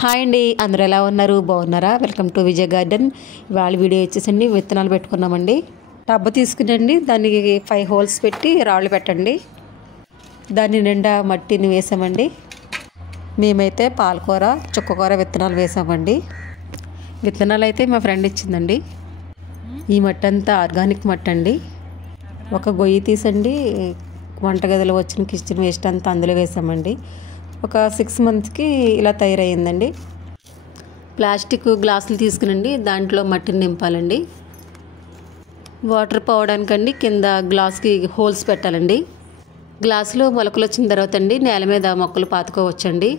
Hi అండి, అందరూ ఎలా ఉన్నారు? బాగున్నారా? Welcome to Vijay garden. ఇవాళ వీడియో వచ్చేసండి విత్తనాలు పెట్టుకున్నామండి. టబ్బు తీసుకునండి, దానికి 5 హోల్స్ పెట్టి రాళ్ళు పెట్టండి. దాని నిండా మట్టిని వేసామండి. మేమైతే పాలకూర, చుక్కకూర విత్తనాలు వేసామండి. విత్తనాలు అయితే మా ఫ్రెండ్ ఇచ్చిందండి. ఈ మట్టి అంతా ఆర్గానిక్ మట్టి అండి. ఒక గొయ్యి తీసండి, వంటగదిలో వచ్చిన కిచెన్ వేస్ట్ అంతా అందులో వేసామండి. ఒక 6 మంత్స్కి ఇలా తయారయ్యిందండి. ప్లాస్టిక్ గ్లాసులు తీసుకునండి, దాంట్లో మట్టిని నింపాలండి. వాటర్ పోవడానికండి కింద గ్లాస్కి హోల్స్ పెట్టాలండి. గ్లాసులో మొలకలు వచ్చిన తర్వాత అండి నేల మీద మొక్కలు పాతుకోవచ్చండి.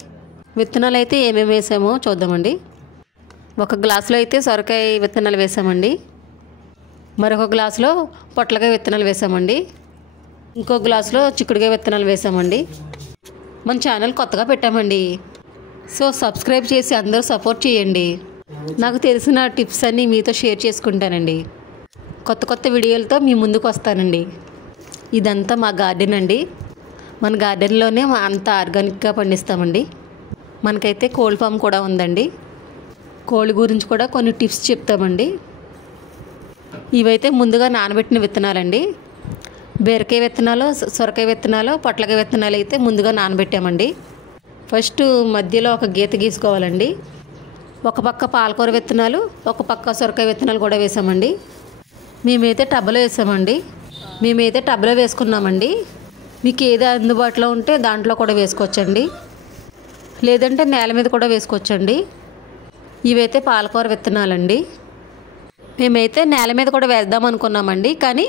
విత్తనాలు అయితే ఏమేమి వేసామో చూద్దామండి. ఒక గ్లాసులో అయితే సొరకాయ విత్తనాలు వేసామండి. మరొక గ్లాసులో పొట్లకాయ విత్తనాలు వేసామండి. ఇంకో గ్లాసులో చిక్కుడుకాయ విత్తనాలు వేసామండి. మన ఛానల్ కొత్తగా పెట్టామండి, సో సబ్స్క్రైబ్ చేసి అందరూ సపోర్ట్ చేయండి. నాకు తెలిసిన టిప్స్ అన్నీ మీతో షేర్ చేసుకుంటానండి. కొత్త వీడియోలతో మీ ముందుకు వస్తానండి. ఇదంతా మా గార్డెన్ అండి. మన గార్డెన్లోనే అంతా ఆర్గానిక్గా పండిస్తామండి. మనకైతే కోళ్ళ ఫామ్ కూడా ఉందండి. కోళ్ళ గురించి కూడా కొన్ని టిప్స్ చెప్తామండి. ఇవైతే ముందుగా నానబెట్టిన విత్తనాలండి. బీరకాయ విత్తనాలు, సొరకాయ విత్తనాలు, పొట్లకాయ విత్తనాలు అయితే ముందుగా నానబెట్టామండి. ఫస్ట్ మధ్యలో ఒక గీత గీసుకోవాలండి. ఒక పక్క పాలకూర విత్తనాలు, ఒక పక్క సొరకాయ విత్తనాలు కూడా వేసామండి. మేమైతే టబ్లో వేసామండి. మేమైతే టబ్లో వేసుకున్నామండి. మీకు ఏది అందుబాటులో ఉంటే దాంట్లో కూడా వేసుకోవచ్చండి, లేదంటే నేల మీద కూడా వేసుకోవచ్చండి. ఇవైతే పాలకూర విత్తనాలండి. మేమైతే నేల మీద కూడా వేద్దాం అనుకున్నామండి, కానీ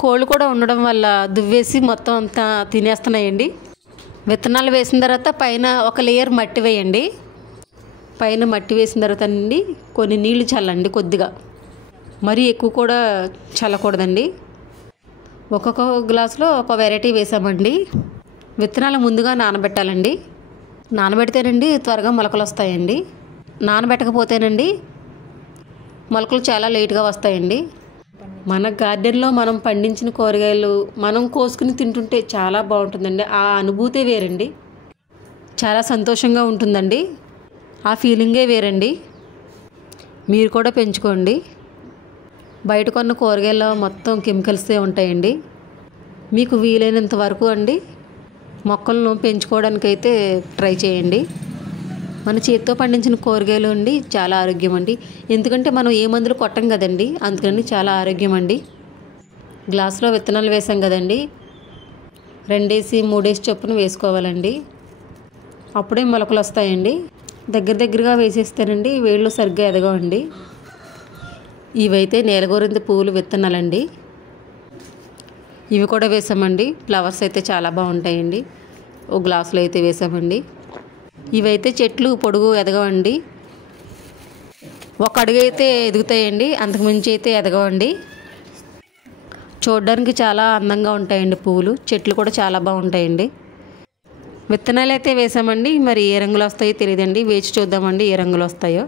కోళ్ళు కూడా ఉండడం వల్ల దువ్వేసి మొత్తం అంతా తినేస్తున్నాయండి. విత్తనాలు వేసిన తర్వాత పైన ఒక లేయర్ మట్టి వేయండి. పైన మట్టి వేసిన తర్వాత అండి కొన్ని నీళ్లు చల్లండి, కొద్దిగా, మరీ ఎక్కువ కూడా చల్లకూడదండి. ఒక్కొక్క గ్లాసులో ఒక వెరైటీ వేసామండి. విత్తనాలు ముందుగా నానబెట్టాలండి. నానబెడితేనండి త్వరగా మొలకలు వస్తాయండి. నానబెట్టకపోతేనండి మొలకలు చాలా లేట్గా వస్తాయండి. మన గార్డెన్లో మనం పండించిన కూరగాయలు మనం కోసుకుని తింటుంటే చాలా బాగుంటుందండి. ఆ అనుభూతే వేరండి. చాలా సంతోషంగా ఉంటుందండి. ఆ ఫీలింగే వేరండి. మీరు కూడా పెంచుకోండి. బయట కొన్న కూరగాయల్లో మొత్తం కెమికల్సే ఉంటాయండి. మీకు వీలైనంత వరకు అండి మొక్కలను పెంచుకోవడానికైతే ట్రై చేయండి. మన చేతితో పండించిన కూరగాయలు అండి చాలా ఆరోగ్యం అండి. ఎందుకంటే మనం ఏ మందులు కొట్టం కదండి, అందుకని చాలా ఆరోగ్యం అండి. గ్లాసులో విత్తనాలు వేసాం కదండి, 2 3 చొప్పున వేసుకోవాలండి. అప్పుడే మొలకలు వస్తాయండి. దగ్గరగా వేసేస్తానండి వేళ్ళు సరిగ్గా ఎదగవండి. ఇవైతే నేలగోరింత పువ్వులు విత్తనాలండి. ఇవి కూడా వేసామండి. ఫ్లవర్స్ అయితే చాలా బాగుంటాయండి. ఓ గ్లాసులో అయితే వేసామండి. ఇవైతే చెట్లు పొడుగు ఎదగవండి. ఒక అడుగు అయితే ఎదుగుతాయండి, అంతకుమించి అయితే ఎదగవండి. చూడడానికి చాలా అందంగా ఉంటాయండి పువ్వులు. చెట్లు కూడా చాలా బాగుంటాయండి. విత్తనాలు అయితే వేసామండి. మరి ఏ రంగులు వస్తాయో తెలియదండి, వేచి చూద్దామండి ఏ రంగులు వస్తాయో.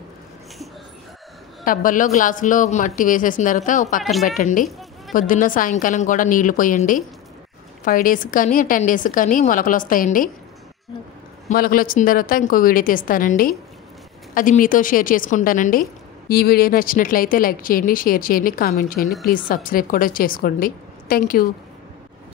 టబ్బల్లో గ్లాసులో మట్టి వేసేసిన తర్వాత ఒక పక్కన పెట్టండి. పొద్దున్న సాయంకాలం కూడా నీళ్లు పోయండి. 5 డేస్కి కానీ 10 డేస్కి కానీ మొలకలు వస్తాయండి. మొలకలు వచ్చిన తర్వాత ఇంకో వీడియో తీస్తానండి, అది మీతో షేర్ చేసుకుంటానండి. ఈ వీడియో నచ్చినట్లయితే లైక్ చేయండి, షేర్ చేయండి, కామెంట్ చేయండి. ప్లీజ్ సబ్స్క్రైబ్ కూడా చేసుకోండి. Thank you.